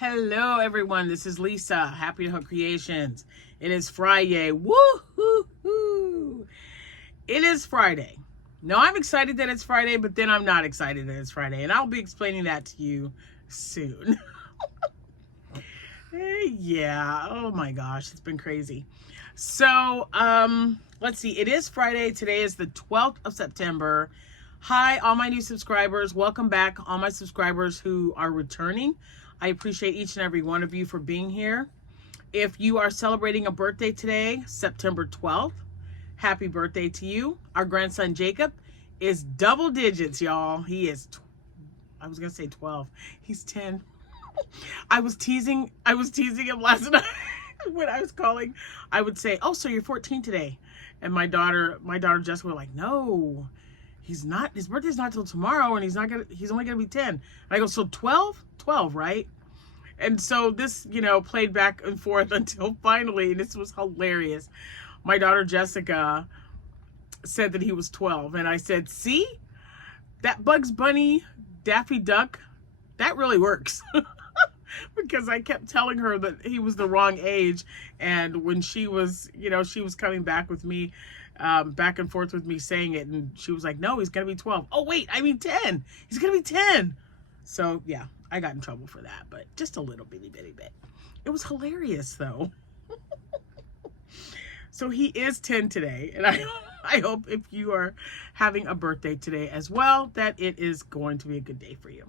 Hello, everyone. This is Lisa. Happy to Hook Creations. It is Friday. Woo-hoo-hoo. It is Friday. No, I'm excited that it's Friday, but then I'm not excited that it's Friday. And I'll be explaining that to you soon. Yeah. Oh, my gosh. It's been crazy. So, let's see. It is Friday. Today is the 12th of September. Hi, all my new subscribers. Welcome back, all my subscribers who are returning. I appreciate each and every one of you for being here. If you are celebrating a birthday today, September 12th, happy birthday to you. Our grandson Jacob is double digits, y'all. He is, I was going to say 12. He's 10. I was teasing him last night when I was calling. I would say, "Oh, so you're 14 today." And my daughter Jessica were like, "No. He's not, his birthday's not till tomorrow, and he's only gonna be 10. And I go, "So 12? 12, right?" And so this, played back and forth until finally, and this was hilarious. My daughter Jessica said that he was 12. And I said, "See, that Bugs Bunny, Daffy Duck, that really works." Because I kept telling her that he was the wrong age. And when she was, she was coming back with me, back and forth with me saying it, and she was like, "No, he's gonna be 12. Oh wait, I mean 10. He's gonna be 10. So yeah, I got in trouble for that, but just a little bitty bit. It was hilarious though. So he is 10 today, and I hope if you are having a birthday today as well, that it is going to be a good day for you.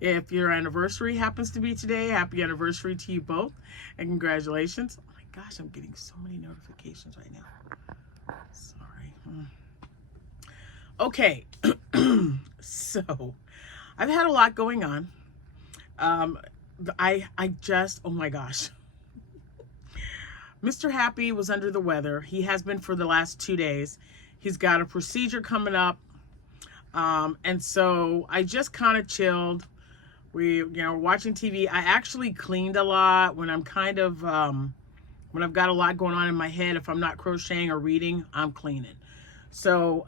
If your anniversary happens to be today, happy anniversary to you both, and congratulations. Oh my gosh, I'm getting so many notifications right now. Sorry. Okay. So I've had a lot going on. I just, oh my gosh. Mr. Happy was under the weather. He has been for the last 2 days. He's got a procedure coming up. And so I just kind of chilled. We, watching TV. I actually cleaned a lot when I'm kind of, when I've got a lot going on in my head. If I'm not crocheting or reading, I'm cleaning. So,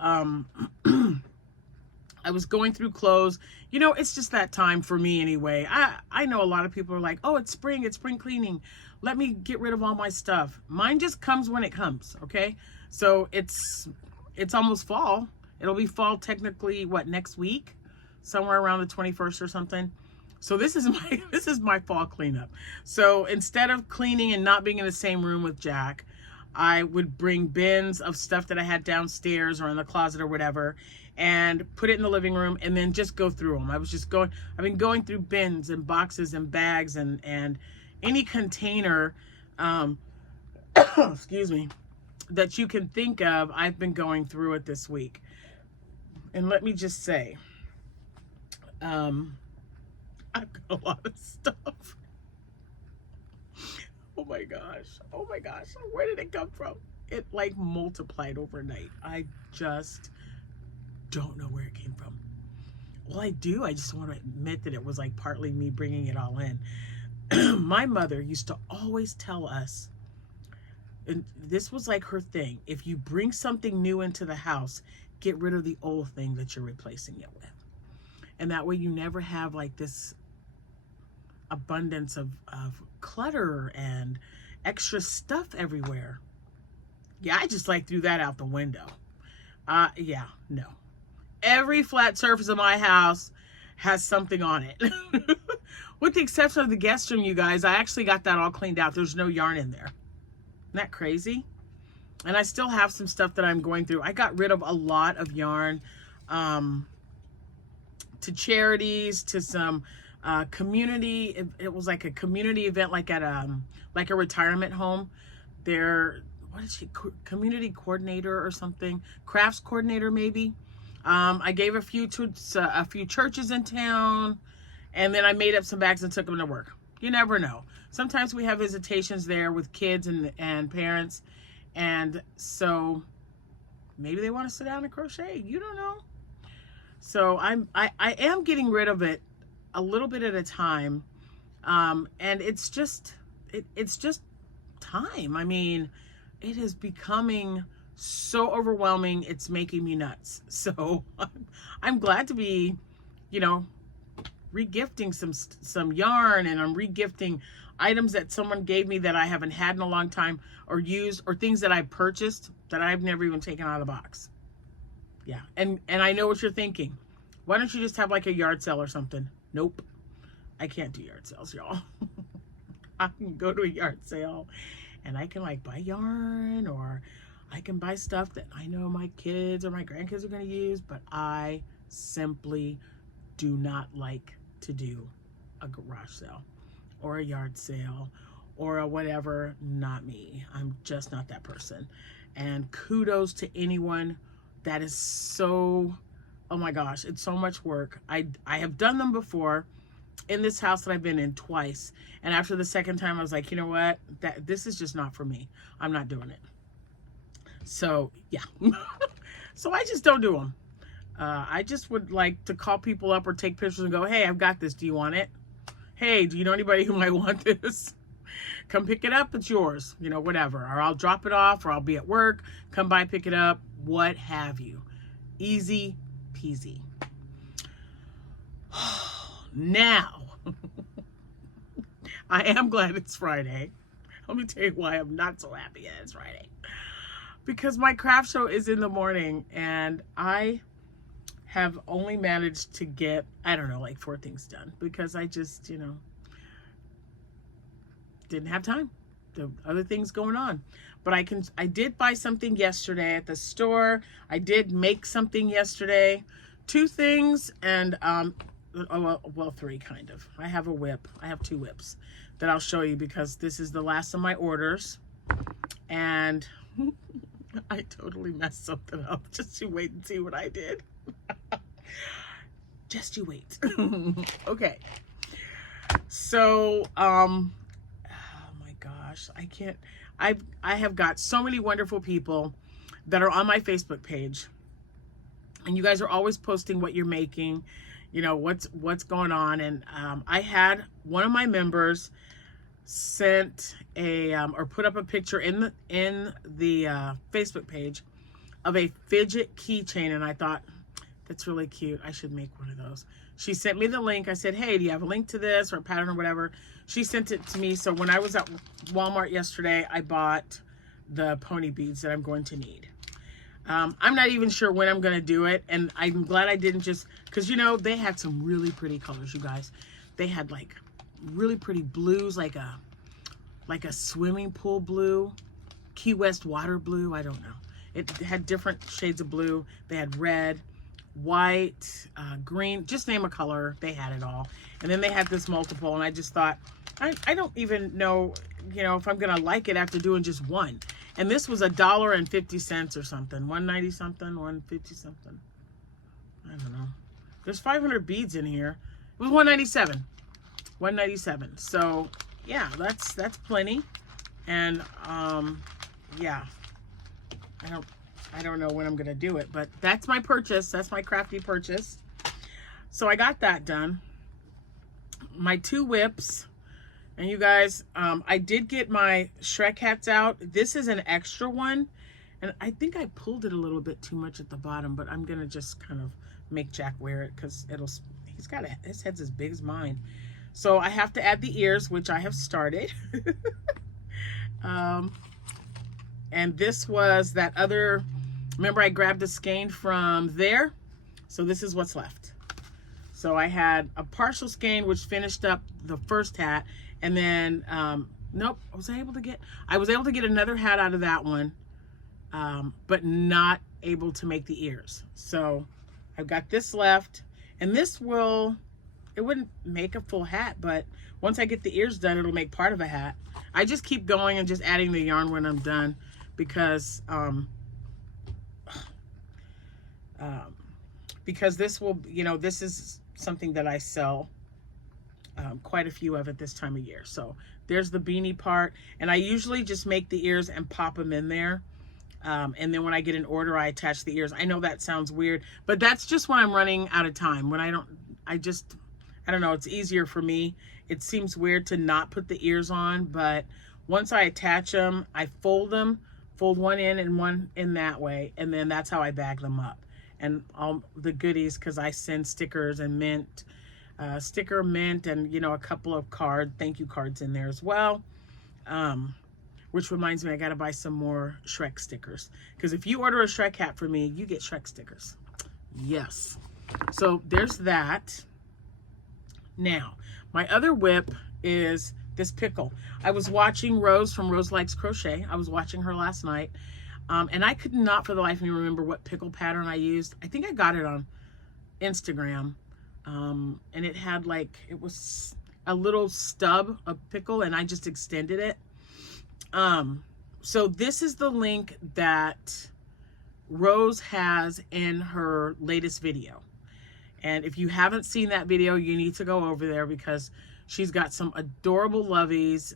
I was going through clothes. It's just that time for me anyway. I know a lot of people are like, "Oh, it's spring cleaning. Let me get rid of all my stuff." Mine just comes when it comes, okay? So it's almost fall. It'll be fall technically, next week? Somewhere around the 21st or something. So this is my fall cleanup. So instead of cleaning and not being in the same room with Jack, I would bring bins of stuff that I had downstairs or in the closet or whatever, and put it in the living room, and then just go through them. I've been going through bins and boxes and bags and any container, excuse me, that you can think of. I've been going through it this week. And let me just say, I've got a lot of stuff. Oh my gosh. Where did it come from? It multiplied overnight. I just don't know where it came from. Well, I do. I just want to admit that it was partly me bringing it all in. My mother used to always tell us, and this was her thing: if you bring something new into the house, get rid of the old thing that you're replacing it with. And that way you never have this abundance of clutter and extra stuff everywhere. Yeah, I just threw that out the window. Yeah, no. Every flat surface of my house has something on it. With the exception of the guest room, you guys. I actually got that all cleaned out. There's no yarn in there. Isn't that crazy? And I still have some stuff that I'm going through. I got rid of a lot of yarn to charities, to some community. It was a community event, at a retirement home. What is she? Community coordinator or something? Crafts coordinator, maybe. I gave a few to a few churches in town, and then I made up some bags and took them to work. You never know. Sometimes we have visitations there with kids and parents, and so maybe they want to sit down and crochet. You don't know. So I am getting rid of it a little bit at a time, and it's just time. I mean, it is becoming so overwhelming. It's making me nuts. So I'm glad to be, regifting some yarn, and I'm regifting items that someone gave me that I haven't had in a long time or used, or things that I purchased that I've never even taken out of the box. Yeah, and I know what you're thinking. Why don't you just have like a yard sale or something? Nope. I can't do yard sales, y'all. I can go to a yard sale and I can like buy yarn, or I can buy stuff that I know my kids or my grandkids are going to use, but I simply do not like to do a garage sale or a yard sale or a whatever. Not me. I'm just not that person. And kudos to anyone that is so, oh my gosh, it's so much work. I have done them before in this house that I've been in twice. And after the second time, I was like, you know what? This is just not for me. I'm not doing it. So yeah. So I just don't do them. I just would like to call people up or take pictures and go, hey, I've got this. Do you want it? Hey, do you know anybody who might want this? Come pick it up. It's yours. You know, whatever. Or I'll drop it off, or I'll be at work. Come by, pick it up. What have you. Easy peasy. Now, I am glad it's Friday. Let me tell you why I'm not so happy that it's Friday. Because my craft show is in the morning, and I have only managed to get, I don't know, like 4 things done, because I just, you know, didn't have time. There were other things going on. But I did buy something yesterday at the store. I did make something yesterday. 2 things, and well, 3 kind of. I have a whip. I have 2 whips that I'll show you, because this is the last of my orders. And I totally messed something up. Just you wait and see what I did. Just you wait. Okay. So, oh my gosh, I have got so many wonderful people that are on my Facebook page, and you guys are always posting what you're making, you know, what's going on. And I had one of my members sent a or put up a picture in the Facebook page of a fidget keychain, and I thought, that's really cute. I should make one of those. She sent me the link. I said, hey, do you have a link to this or a pattern or whatever? She sent it to me. So when I was at Walmart yesterday, I bought the pony beads that I'm going to need. I'm not even sure when I'm going to do it. And I'm glad I didn't just, because, you know, they had some really pretty colors, you guys. They had like really pretty blues, like a swimming pool blue, Key West water blue. I don't know. It had different shades of blue. They had red, white, green, just name a color. They had it all. And then they had this multiple, and I just thought, I don't even know, you know, if I'm gonna like it after doing just one. And this was $1.50 or something, 190 something, 150 something. I don't know. There's 500 beads in here. It was 197. 197. So yeah, that's plenty. And yeah, I don't know when I'm gonna do it, but that's my purchase. That's my crafty purchase. So I got that done. My 2 whips, and you guys, I did get my Shrek hats out. This is an extra one, and I think I pulled it a little bit too much at the bottom, but I'm gonna just kind of make Jack wear it, because his head's as big as mine. So I have to add the ears, which I have started. And this was that other, remember I grabbed a skein from there? So this is what's left. So I had a partial skein, which finished up the first hat. And then, nope, I was able to get another hat out of that one, but not able to make the ears. So I've got this left, and this it wouldn't make a full hat, but once I get the ears done, it'll make part of a hat. I just keep going and just adding the yarn when I'm done, because this will, you know, this is something that I sell quite a few of at this time of year. So there's the beanie part, and I usually just make the ears and pop them in there. And then when I get an order, I attach the ears. I know that sounds weird, but that's just when I'm running out of time. When I don't know, it's easier for me. It seems weird to not put the ears on, but once I attach them, I fold one in and one in that way, and then that's how I bag them up. And all the goodies, because I send stickers and mint sticker mint, and, you know, a couple of thank you cards in there as well. Which reminds me, I got to buy some more Shrek stickers. Because if you order a Shrek hat for me, you get Shrek stickers. Yes. So there's that. Now, my other whip is this pickle. I was watching Rose from Rose Likes Crochet. I was watching her last night. And I could not for the life of me remember what pickle pattern I used. I think I got it on Instagram. And it had like, it was a little stub of pickle, and I just extended it. So this is the link that Rose has in her latest video. And if you haven't seen that video, you need to go over there because she's got some adorable loveys.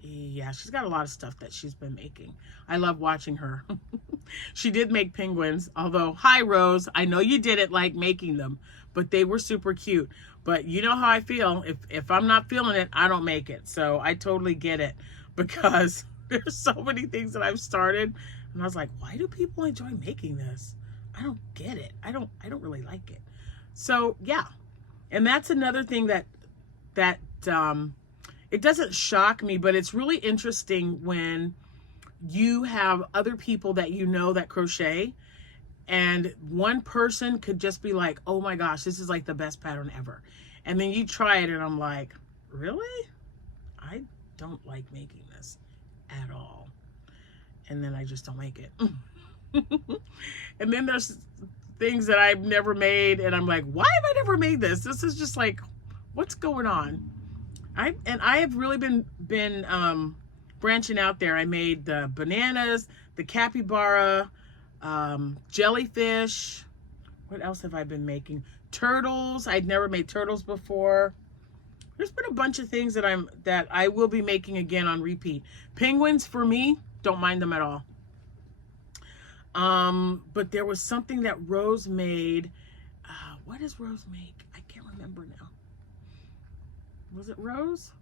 Yeah, she's got a lot of stuff that she's been making. I love watching her. She did make penguins, although, hi Rose, I know you didn't like making them, but they were super cute. But you know how I feel. If I'm not feeling it, I don't make it. So I totally get it, because there's so many things that I've started, and I was like, why do people enjoy making this? I don't get it. I don't really like it. So yeah, and that's another thing that it doesn't shock me, but it's really interesting when you have other people that you know that crochet, and one person could just be like, oh my gosh, this is like the best pattern ever. And then you try it and I'm like, really? I don't like making this at all. And then I just don't make it. And then there's things that I've never made and I'm like, why have I never made this? This is just like, what's going on? I have really been branching out there. I made the bananas, the capybara, jellyfish. What else have I been making? Turtles. I'd never made turtles before. There's been a bunch of things that I will be making again on repeat. Penguins, for me, don't mind them at all. But there was something that Rose made. What does Rose make? I can't remember now. Was it Rose?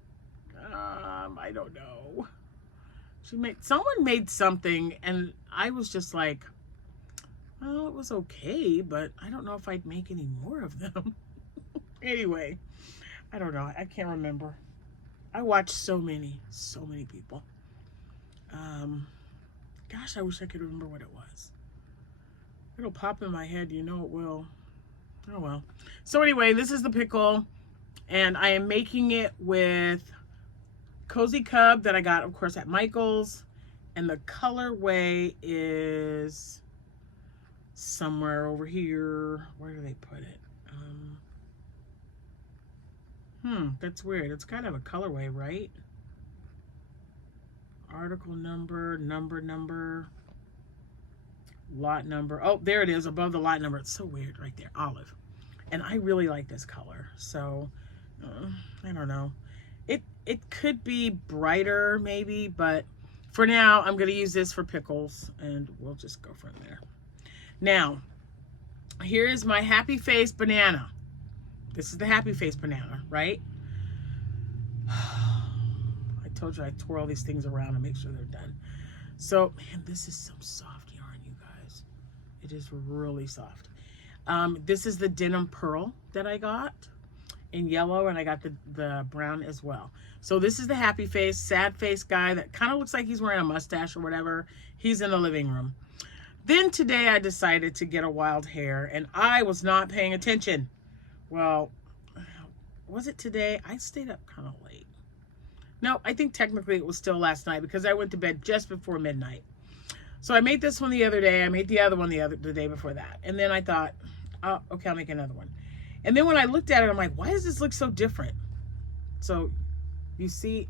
I don't know. Someone made something, and I was just like, well, it was okay, but I don't know if I'd make any more of them. Anyway, I don't know. I can't remember. I watch so many people. Gosh, I wish I could remember what it was. It'll pop in my head, you know it will. Oh well. So anyway, this is the pickle, and I am making it with Cozy Cub that I got, of course, at Michael's, and the colorway is somewhere over here. Where do they put it? That's weird. It's kind of a colorway, right? Article number, number, lot number. Oh, there it is above the lot number. It's so weird right there. Olive. And I really like this color. So, I don't know. It could be brighter maybe, but for now, I'm going to use this for pickles, and we'll just go from there. Now, here is my happy face banana. This is the happy face banana, right? I told you I twirl all these things around to make sure they're done. So, man, this is some soft yarn, you guys. It is really soft. This is the denim pearl that I got in yellow, and I got the brown as well. So this is the happy face, sad face guy that kind of looks like he's wearing a mustache or whatever. He's in the living room. Then today I decided to get a wild hair, and I was not paying attention. Well, was it today? I stayed up kind of late. No, I think technically it was still last night because I went to bed just before midnight. So I made this one the other day. I made the other one the day before that. And then I thought, oh, okay, I'll make another one. And then when I looked at it, I'm like, why does this look so different? So you see,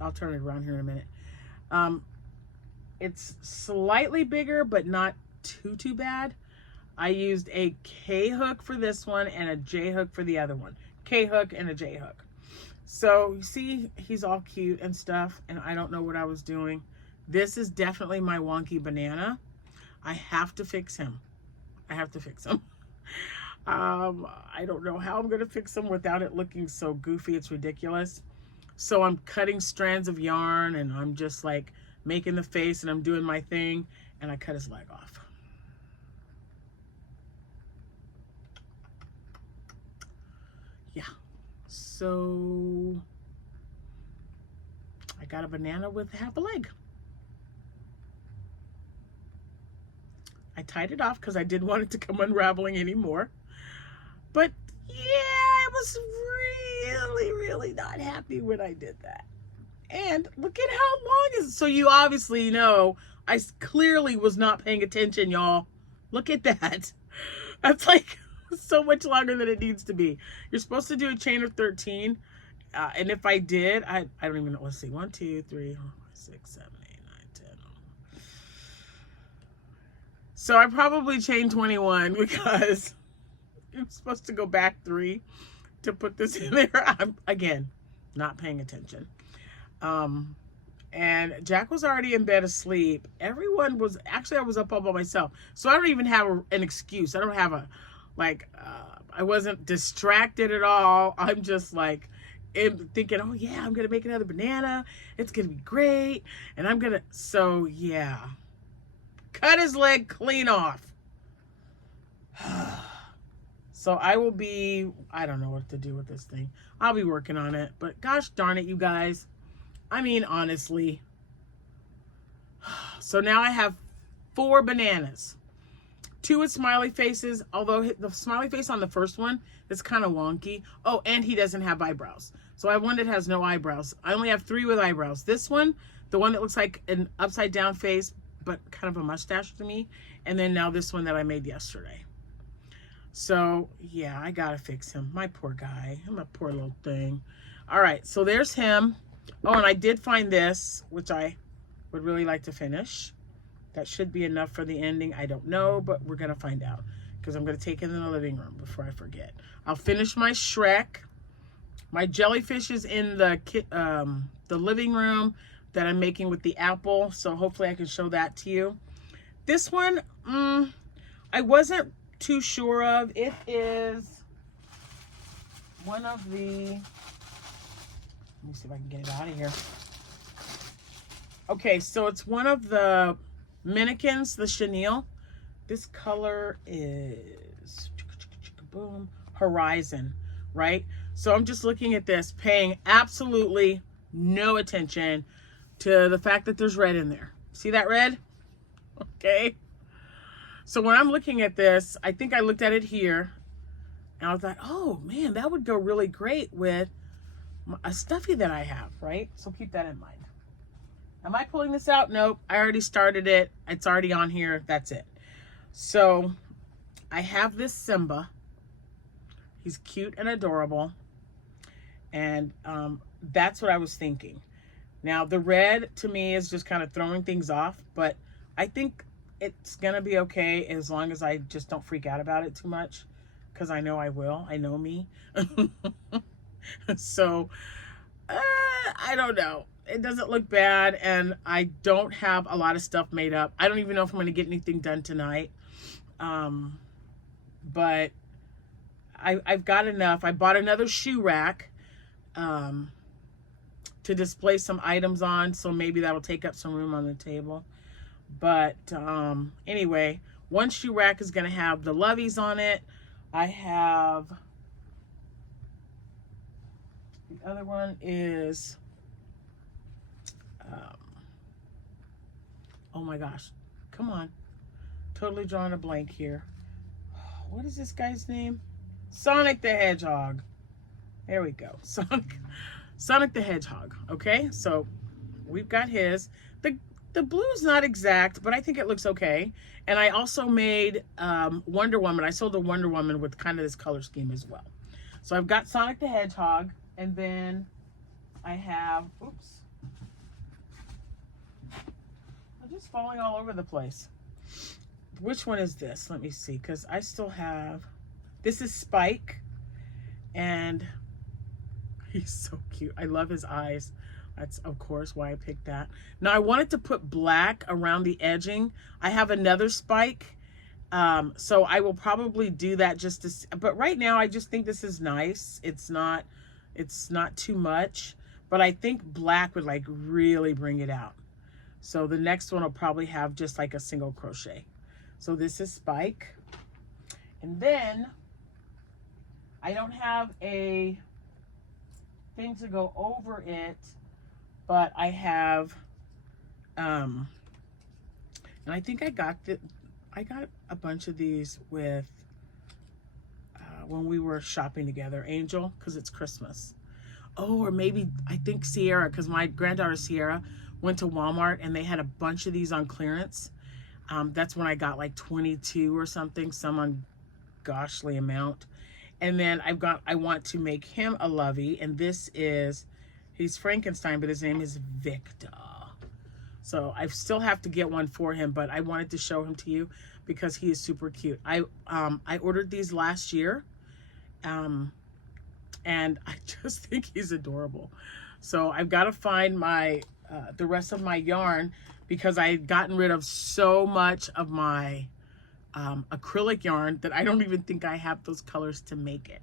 I'll turn it around here in a minute. It's slightly bigger, but not too bad. I used a K hook for this one and a J hook for the other one. K hook and a J hook. So you see, he's all cute and stuff, and I don't know what I was doing. This is definitely my wonky banana. I have to fix him. I have to fix him. I don't know how I'm going to fix him without it looking so goofy. It's ridiculous. So I'm cutting strands of yarn, and I'm just like making the face, and I'm doing my thing, and I cut his leg off. So I got a banana with half a leg. I tied it off because I didn't want it to come unraveling anymore. But yeah, I was really not happy when I did that. And look at how long is it. So you obviously know I clearly was not paying attention, y'all. Look at that. That's like so much longer than it needs to be. You're supposed to do a chain of 13. And if I did, I don't even know. Let's see. 1, 2, 3, 4, 5, 6, 7, 8, 9, 10. So I probably chained 21 because I'm supposed to go back 3 to put this in there. I'm, again, not paying attention. And Jack was already in bed asleep. Everyone was, actually I was up all by myself. So I don't even have an excuse. I don't have a, like, I wasn't distracted at all. I'm just like, thinking, oh yeah, I'm going to make another banana. It's going to be great. And I'm going to, so yeah. Cut his leg clean off. So I will be, I don't know what to do with this thing. I'll be working on it. But gosh darn it, you guys. I mean, honestly. So now I have 4 bananas. 2 with smiley faces, although the smiley face on the first one is kind of wonky. Oh, and he doesn't have eyebrows. So I have one that has no eyebrows. I only have 3 with eyebrows. This one, the one that looks like an upside down face, but kind of a mustache to me. And then now this one that I made yesterday. So yeah, I gotta fix him. My poor guy. I'm a poor little thing. All right, so there's him. Oh, and I did find this, which I would really like to finish. That should be enough for the ending. I don't know, but we're going to find out because I'm going to take it in the living room before I forget. I'll finish my Shrek. My jellyfish is in the living room that I'm making with the apple, so hopefully I can show that to you. This one, I wasn't too sure of. It is one of the... Let me see if I can get it out of here. Okay, so it's one of the mannequins, the chenille. This color is boom, Horizon, right? So I'm just looking at this, paying absolutely no attention to the fact that there's red in there. See that red? Okay. So when I'm looking at this, I think I looked at it here and I thought, oh man, that would go really great with a stuffy that I have, right? So keep that in mind. Am I pulling this out? Nope. I already started it. It's already on here. That's it. So I have this Simba. He's cute and adorable. And that's what I was thinking. Now the red to me is just kind of throwing things off, but I think it's going to be okay as long as I just don't freak out about it too much, because I know I will. I know me. So I don't know. It doesn't look bad, and I don't have a lot of stuff made up. I don't even know if I'm going to get anything done tonight. But I've got enough. I bought another shoe rack to display some items on, so maybe that'll take up some room on the table. But anyway, one shoe rack is going to have the loveys on it. I have... The other one is... oh my gosh, come on, totally drawing a blank here. What is this guy's name? Sonic the Hedgehog. There we go. Sonic the Hedgehog. Okay, so we've got his. The blue is not exact, but I think it looks okay. And I also made Wonder Woman. I sold a Wonder Woman with kind of this color scheme as well. So I've got Sonic the Hedgehog, and then I have, oops, I'm just falling all over the place. Which one is this? Let me see, because I still have, this is Spike, and he's so cute. I love his eyes. That's, of course, why I picked that. Now, I wanted to put black around the edging. I have another Spike, so I will probably do that just to, but right now, I just think this is nice. It's not too much, but I think black would, like, really bring it out. So the next one will probably have just, like, a single crochet. So this is Spike. And then I don't have a thing to go over it, but I have, and I think I got a bunch of these with, when we were shopping together, Angel, because it's Christmas. Oh, or maybe, I think Sierra, because my granddaughter Sierra went to Walmart and they had a bunch of these on clearance. That's when I got like 22 or something, some ungoshly amount. And then I want to make him a lovey, and this is, he's Frankenstein, but his name is Victor. So I still have to get one for him, but I wanted to show him to you because he is super cute. I ordered these last year, and I just think he's adorable. So I've got to find my the rest of my yarn, because I had gotten rid of so much of my acrylic yarn that I don't even think I have those colors to make it.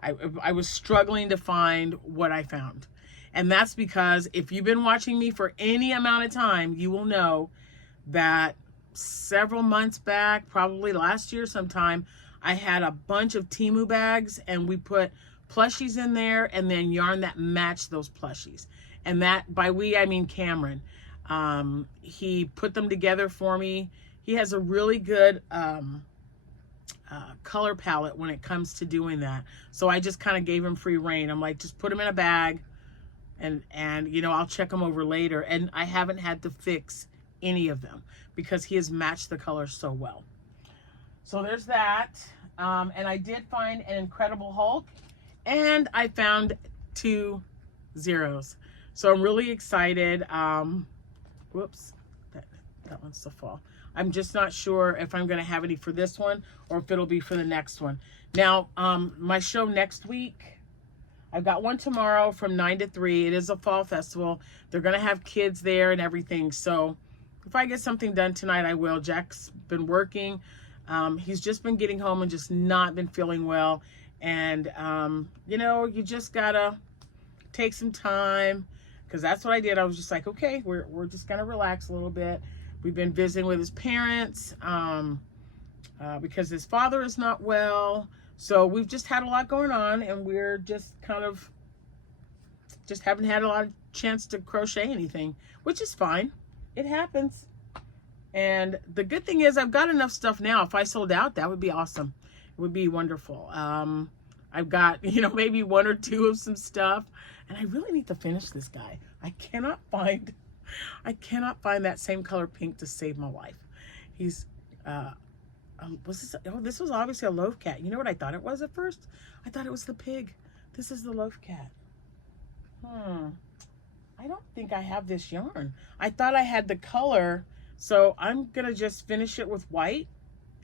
I was struggling to find what I found. And that's because if you've been watching me for any amount of time, you will know that several months back, probably last year sometime, I had a bunch of Temu bags and we put plushies in there and then yarn that matched those plushies. And that, by we, I mean Cameron. He put them together for me. He has a really good color palette when it comes to doing that. So I just kind of gave him free reign. I'm like, just put them in a bag, and you know, I'll check them over later. And I haven't had to fix any of them because he has matched the colors so well. So there's that. And I did find an Incredible Hulk, and I found 2 zeros. So I'm really excited. Whoops, that one's the fall. I'm just not sure if I'm going to have any for this one or if it'll be for the next one. Now, my show next week, I've got one tomorrow from 9 to 3. It is a fall festival. They're going to have kids there and everything. So if I get something done tonight, I will. Jack's been working. He's just been getting home and just not been feeling well. And, you know, you just got to take some time, because that's what I did. I was just like, okay, we're just going to relax a little bit. We've been visiting with his parents because his father is not well. So we've just had a lot going on, and we're just kind of just haven't had a lot of chance to crochet anything, which is fine. It happens. And the good thing is I've got enough stuff now. If I sold out, that would be awesome. It would be wonderful. I've got, you know, maybe 1 or 2 of some stuff, and I really need to finish this guy. I cannot find that same color pink to save my life. He's, this was obviously a loaf cat. You know what I thought it was at first? I thought it was the pig. This is the loaf cat. I don't think I have this yarn. I thought I had the color, so I'm gonna just finish it with white,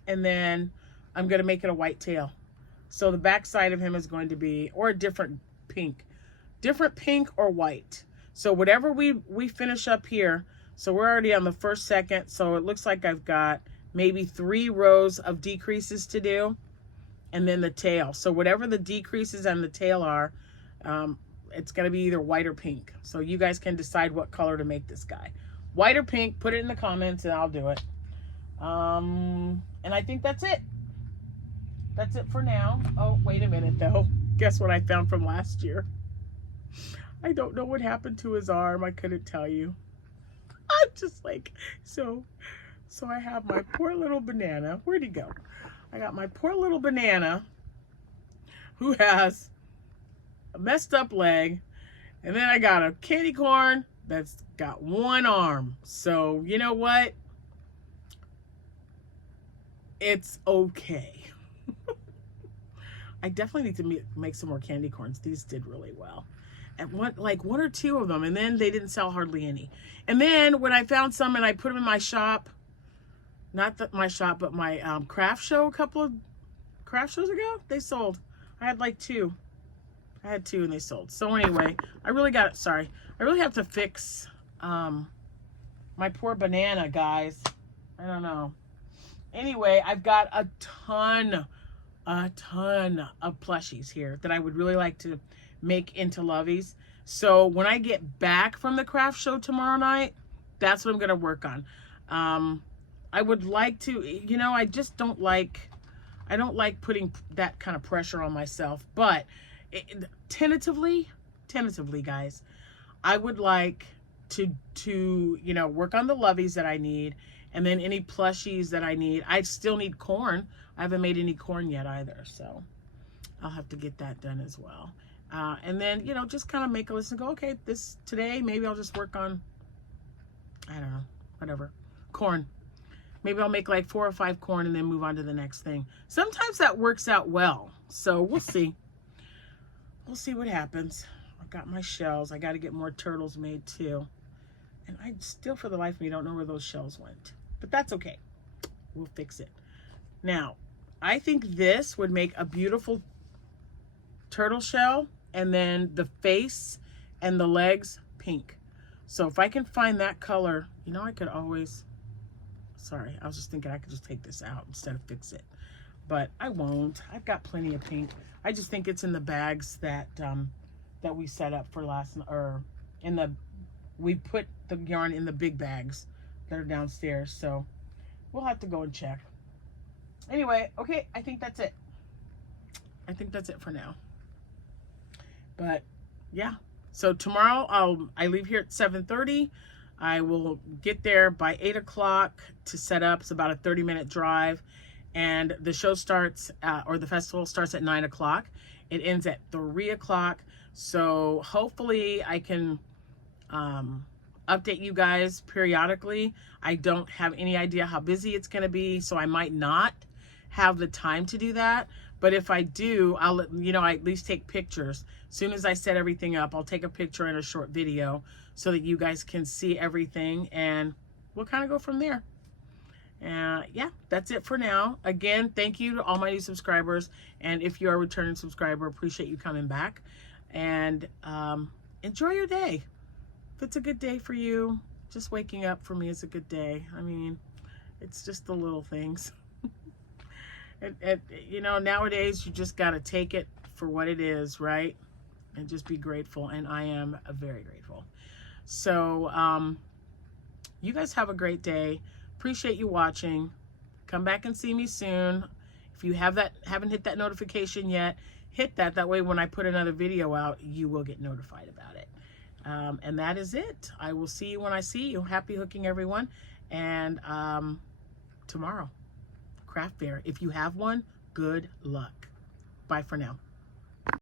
and then I'm gonna make it a white tail. So the back side of him is going to be, or a different pink or white. So whatever we finish up here, so we're already on the first, second, so it looks like I've got maybe 3 rows of decreases to do, and then the tail. So whatever the decreases and the tail are, it's going to be either white or pink. So you guys can decide what color to make this guy. White or pink, put it in the comments and I'll do it. And I think that's it. That's it for now. Oh, wait a minute though. Guess what I found from last year? I don't know what happened to his arm. I couldn't tell you. I'm just like, so I have my poor little banana. Where'd he go? I got my poor little banana who has a messed up leg. And then I got a candy corn that's got 1 arm. So you know what? It's okay. I definitely need to make some more candy corns. These did really well. And like 1 or 2 of them, and then they didn't sell hardly any. And then when I found some and I put them in my shop, not my shop, but my craft show, a couple of craft shows ago, they sold. I had like 2. I had 2 and they sold. So anyway, I really have to fix my poor banana, guys. I don't know. Anyway, I've got a ton of plushies here that I would really like to make into lovies. So when I get back from the craft show tomorrow night, that's what I'm going to work on. I would like to, you know, I don't like putting that kind of pressure on myself, but tentatively, tentatively, guys, I would like to you know, work on the loveys that I need, and then any plushies that I need. I still need corn. I haven't made any corn yet either, so I'll have to get that done as well. And then, you know, just kind of make a list and go, okay, this today, maybe I'll just work on, I don't know, whatever, corn. Maybe I'll make like 4 or 5 corn and then move on to the next thing. Sometimes that works out well. So we'll see. We'll see what happens. I've got my shells. I got to get more turtles made too. And I still, for the life of me, don't know where those shells went. But that's okay. We'll fix it. Now, I think this would make a beautiful turtle shell, and then the face and the legs pink. So if I can find that color, you know, I could always, sorry, I was just thinking I could just take this out instead of fix it, but I won't. I've got plenty of pink. I just think it's in the bags that that we set up for last, or in the, we put the yarn in the big bags that are downstairs, so we'll have to go and check. Anyway, okay, I think that's it. I think that's it for now. But yeah, so tomorrow I leave here at 7:30. I will get there by 8 o'clock to set up. It's about a 30-minute drive, and the show starts or the festival starts at 9 o'clock. It ends at 3 o'clock. So hopefully I can update you guys periodically. I don't have any idea how busy it's going to be, so I might not have the time to do that. But if I do, I'll, you know, I at least take pictures. As soon as I set everything up, I'll take a picture and a short video so that you guys can see everything, and we'll kind of go from there. Yeah, that's it for now. Again, thank you to all my new subscribers. And if you're a returning subscriber, appreciate you coming back. And enjoy your day. If it's a good day for you, just waking up for me is a good day. I mean, it's just the little things. You know, nowadays you just got to take it for what it is, right? And just be grateful. And I am very grateful. So you guys have a great day. Appreciate you watching. Come back and see me soon. If you haven't hit that notification yet, hit that. That way when I put another video out, you will get notified about it. And that is it. I will see you when I see you. Happy hooking, everyone. And tomorrow, craft fair. If you have one, good luck. Bye for now.